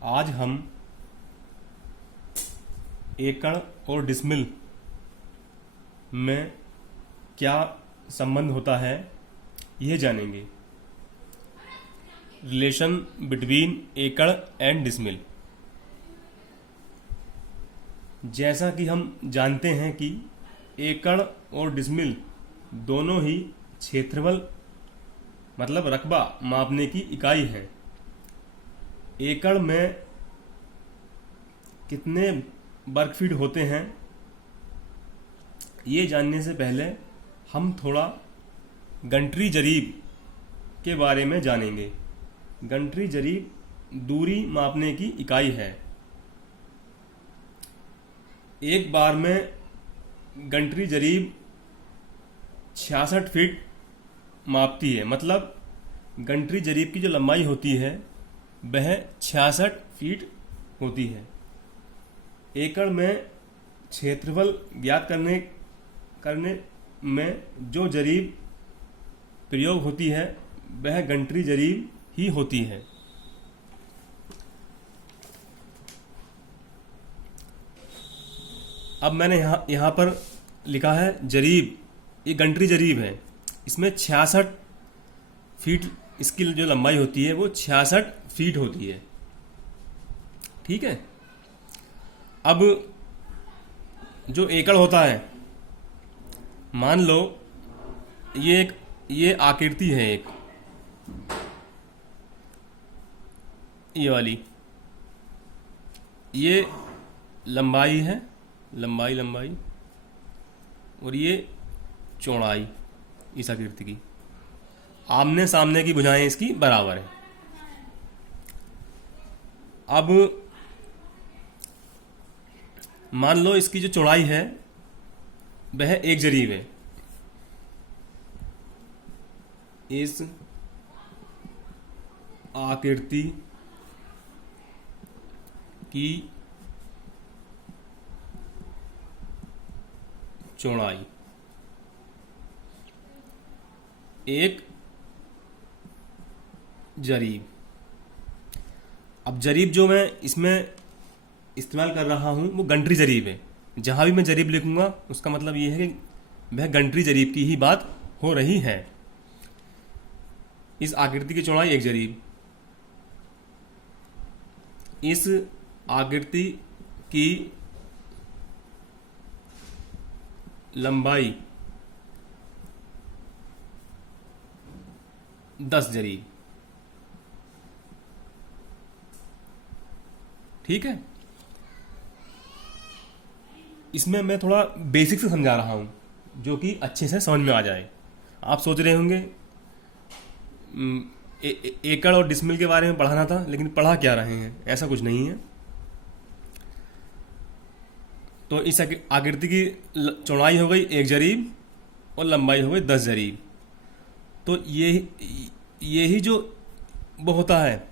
आज हम एकड़ और डिसमिल में क्या संबंध होता है यह जानेंगे। रिलेशन बिटवीन एकड़ एंड डिसमिल। जैसा कि हम जानते हैं कि एकड़ और डिसमिल दोनों ही क्षेत्रफल मतलब रकबा मापने की इकाई है। एकड़ में कितने वर्ग फीट होते हैं ये जानने से पहले हम थोड़ा गंटरी जरीब के बारे में जानेंगे। गंटरी जरीब दूरी मापने की इकाई है। एक बार में गंटरी जरीब 66 फीट मापती है। मतलब गंटरी जरीब की जो लंबाई होती है वह 66 फीट होती है। एकड़ में क्षेत्रफल ज्ञात करने में जो जरीब प्रयोग होती है वह गंटरी जरीब ही होती है। अब मैंने यहाँ पर लिखा है जरीब, ये गंटरी जरीब है। इसमें 66 फीट इसकी जो लंबाई होती है वो 66 फीट होती है। ठीक है। अब जो एकड़ होता है, मान लो ये आकृति है एक, ये वाली, ये लंबाई है, लंबाई और ये चौड़ाई इस आकृति की। आमने सामने की भुजाएं इसकी बराबर है। अब मान लो इसकी जो चौड़ाई है वह एक जरीब है। इस आकृति की चौड़ाई एक जरीब। अब जरीब जो मैं इसमें इस्तेमाल कर रहा हूं वो गंटरी जरीब है। जहां भी मैं जरीब लिखूंगा उसका मतलब ये है कि वह गंटरी जरीब की ही बात हो रही है। इस आकृति की चौड़ाई एक जरीब, इस आकृति की लंबाई 10 जरीब। ठीक है। इसमें मैं थोड़ा बेसिक से समझा रहा हूं जो कि अच्छे से समझ में आ जाए। आप सोच रहे होंगे एकड़ और डिसमिल के बारे में पढ़ाना था, लेकिन पढ़ा क्या रहे हैं, ऐसा कुछ नहीं है। तो इस आकृति की चौड़ाई हो गई एक जरीब और लंबाई हो गई 10 जरीब। तो ये ही जो वो होता है,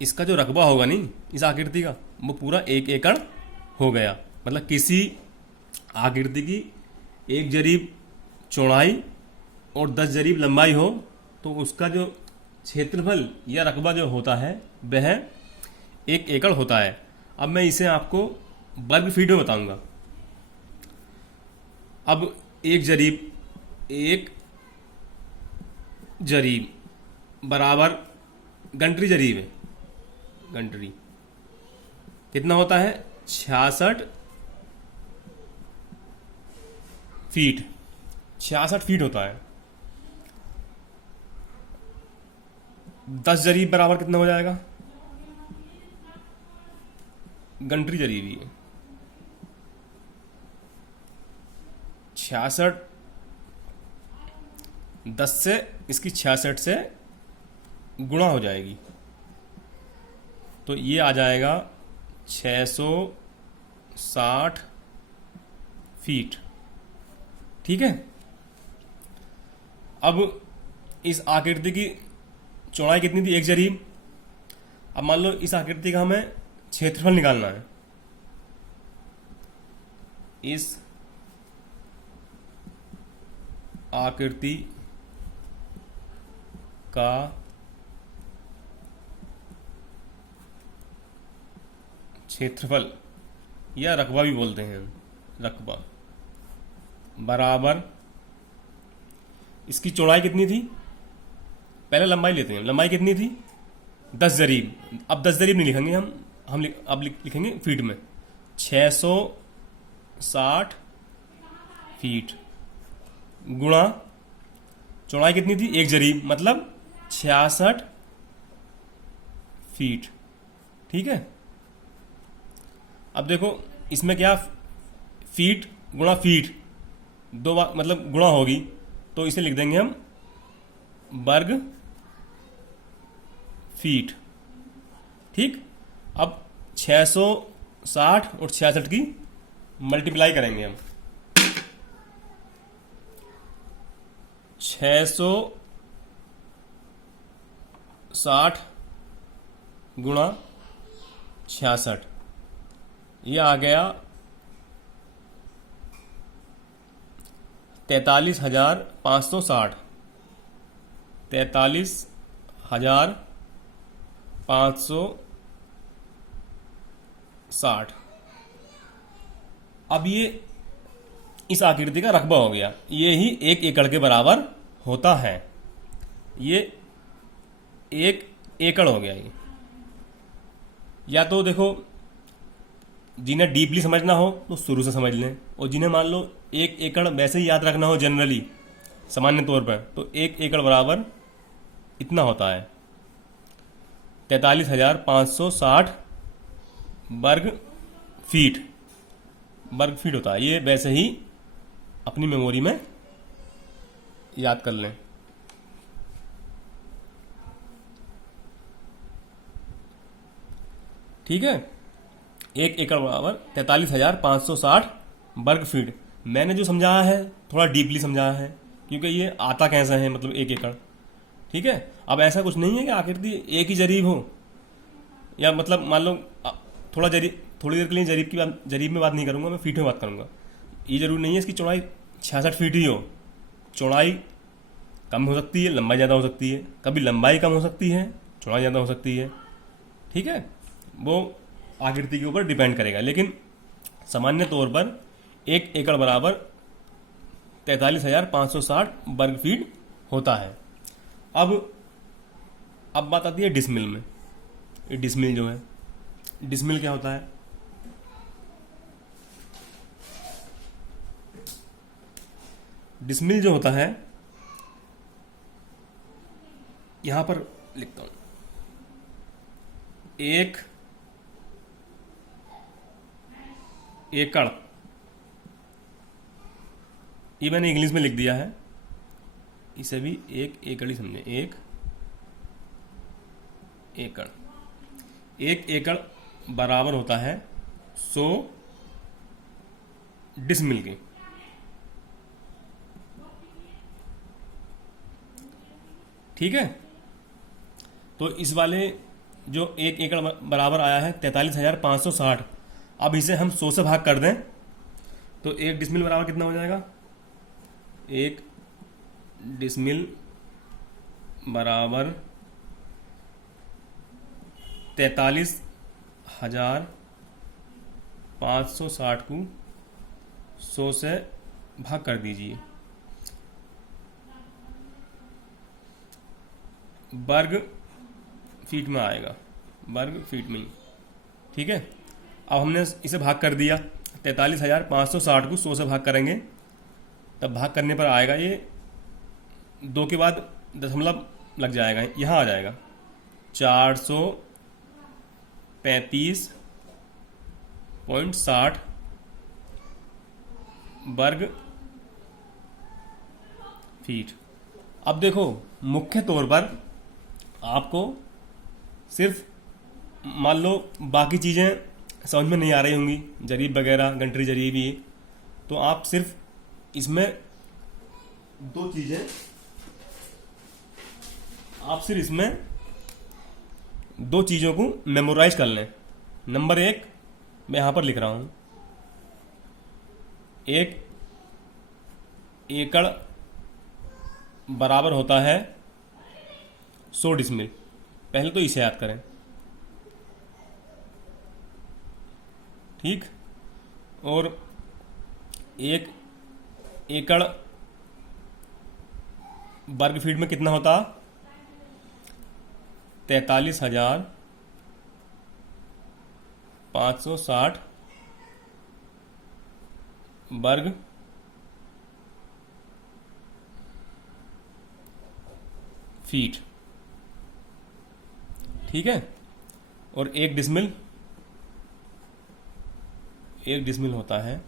इसका जो रकबा होगा नहीं इस आकृति का, वो पूरा 1 एकड़ हो गया। मतलब किसी आकृति की एक जरीब चौड़ाई और 10 जरीब लंबाई हो तो उसका जो क्षेत्रफल या रकबा जो होता है वह 1 एकड़ होता है। अब मैं इसे आपको वर्ग फीट में बताऊंगा। अब एक जरीब बराबर गंटरी जरीब है। गंटरी कितना होता है 66 फीट। 66 फीट होता है। 10 जरीब बराबर कितना हो जाएगा, गंटरी जरीब ही है। 66 10 से इसकी 66 से गुणा हो जाएगी तो ये आ जाएगा 660 फीट। ठीक है। अब इस आकृति की चौड़ाई कितनी थी, एक जरीब। अब मान लो इस आकृति का हमें क्षेत्रफल निकालना है। इस आकृति का क्षेत्रफल या रकबा भी बोलते हैं, रकबा बराबर, इसकी चौड़ाई कितनी थी, पहले लंबाई लेते हैं, लंबाई कितनी थी 10 जरीब। अब 10 जरीब नहीं लिखेंगे हम अब लिखेंगे फीट में, 660 फीट गुणा चौड़ाई कितनी थी 1 जरीब, मतलब 66 फीट। ठीक है, अब देखो इसमें क्या, फीट गुणा फीट दो बार मतलब गुणा होगी, तो इसे लिख देंगे हम वर्ग फीट। ठीक, अब 660 और 66 की मल्टीप्लाई करेंगे हम, 660 गुणा 66, ये आ गया 43,560, 43,560। अब ये इस आकृति का रकबा हो गया, ये ही 1 एकड़ के बराबर होता है, ये 1 एकड़ हो गया ये। या तो देखो जिन्हें डीपली समझना हो तो शुरू से समझ लें, और जिन्हें मान लो 1 एकड़ वैसे ही याद रखना हो जनरली सामान्य तौर पर, तो 1 एकड़ बराबर इतना होता है 43,560 वर्ग फीट होता है। ये वैसे ही अपनी मेमोरी में याद कर लें। ठीक है, 1 एकड़ बराबर 43,560 वर्ग फीट। मैंने जो समझाया है थोड़ा डीपली समझाया है, क्योंकि ये आता कैसा है, मतलब 1 एकड़। ठीक है, अब ऐसा कुछ नहीं है कि आकृति एक ही जरीब हो, या मतलब मान लो थोड़ी देर के लिए जरीब में बात नहीं करूंगा, मैं फीट में बात करूंगा। ये जरूरी नहीं है इसकी चौड़ाई 66 फीट ही हो, चौड़ाई कम हो सकती है, लंबाई ज़्यादा हो सकती है, कभी लंबाई कम हो सकती है, चौड़ाई ज़्यादा हो सकती है। ठीक है, वो आकृति के ऊपर डिपेंड करेगा, लेकिन सामान्य तौर पर 1 एकड़ बराबर 43,560 वर्ग फीट होता है। अब बात आती है डिसमिल में। ये डिसमिल जो है, डिसमिल क्या होता है, डिसमिल जो होता है, यहां पर लिखता हूं, 1 एकड़, ये मैंने इंग्लिश में लिख दिया है, इसे भी 1 एकड़ ही समझे, 1 एकड़। 1 एकड़ बराबर होता है 100 डिसमिल के। ठीक है, तो इस वाले जो 1 एकड़ बराबर आया है 43,560, अब इसे हम 100 से भाग कर दें तो 1 डिसमिल बराबर कितना हो जाएगा, 1 डिसमिल बराबर 43,560 को 100 से भाग कर दीजिए, वर्ग फीट में आएगा, वर्ग फीट में ही। ठीक है, अब हमने इसे भाग कर दिया, 43,560 को 100 से भाग करेंगे, तब भाग करने पर आएगा ये 2 के बाद दशमलव लग जाएगा, यहाँ आ जाएगा 435.60 वर्ग फीट। अब देखो मुख्य तौर पर आपको सिर्फ मान लो बाकी चीज़ें समझ में नहीं आ रही होंगी, जरीब वगैरह, गंटरी जरीब, ये तो आप सिर्फ इसमें 2 चीज़ें, आप सिर्फ इसमें 2 चीज़ों को मेमोराइज कर लें। नंबर 1 मैं यहाँ पर लिख रहा हूँ, 1 एकड़ बराबर होता है 100 डिसमिल। पहले तो इसे याद करें, ठीक। और 1 एकड़ वर्ग फीट में कितना होता? 43,560 वर्ग फीट, ठीक है। और 1 डिसमिल होता है,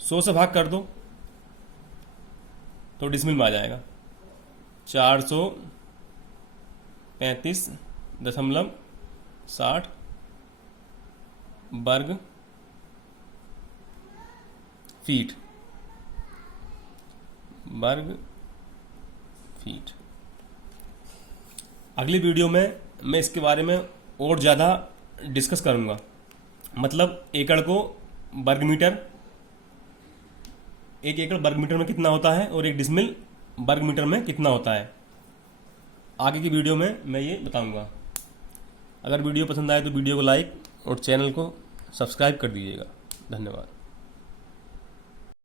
100 से भाग कर दो तो डिसमिल में आ जाएगा 435.60 वर्ग फीट। अगली वीडियो में मैं इसके बारे में और ज़्यादा डिस्कस करूँगा, मतलब एकड़ को वर्ग मीटर, 1 एकड़ वर्ग मीटर में कितना होता है और 1 डिसमिल वर्ग मीटर में कितना होता है। आगे की वीडियो में मैं ये बताऊँगा। अगर वीडियो पसंद आए तो वीडियो को लाइक और चैनल को सब्सक्राइब कर दीजिएगा। धन्यवाद।